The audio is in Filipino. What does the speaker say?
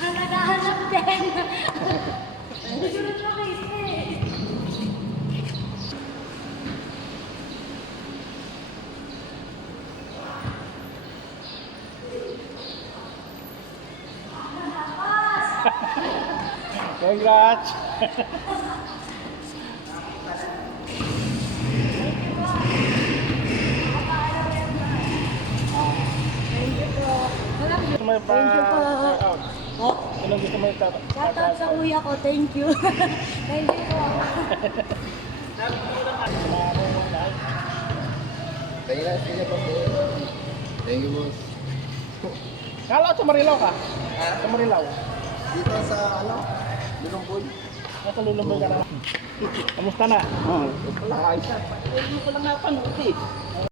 Naghahanap din. Hindi ko rin makita eh. Congrats! Gusto mo pa... Thank you po. Oh, Anong gusto mo ito? shoutout sa kuya ko. Thank you. Thank you po. Thank you, boss. Kala sa Marilaw ka? Sa Marilaw? Dito sa, Lulungboy. Nasa Lulumboy ka na. Kamusta na? Wala, ayos na. Hindi ko lang napanood eh.